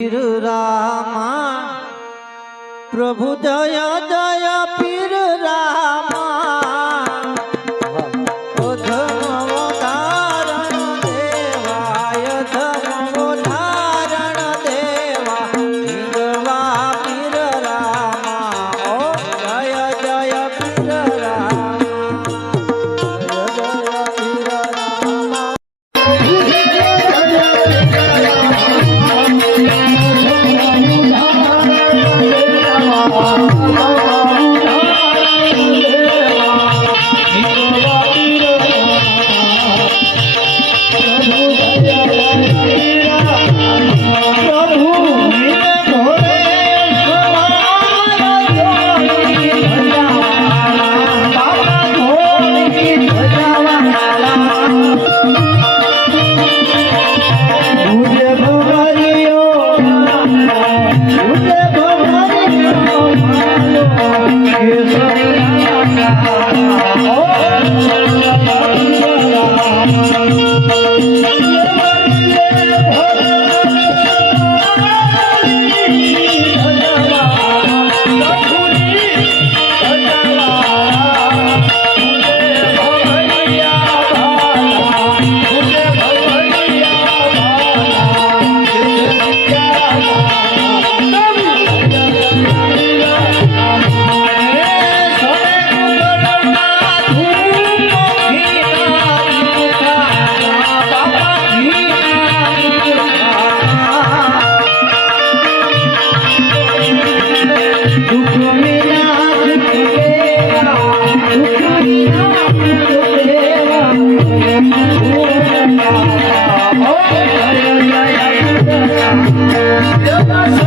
श्री रामा प्रभु दया दया पी Oh,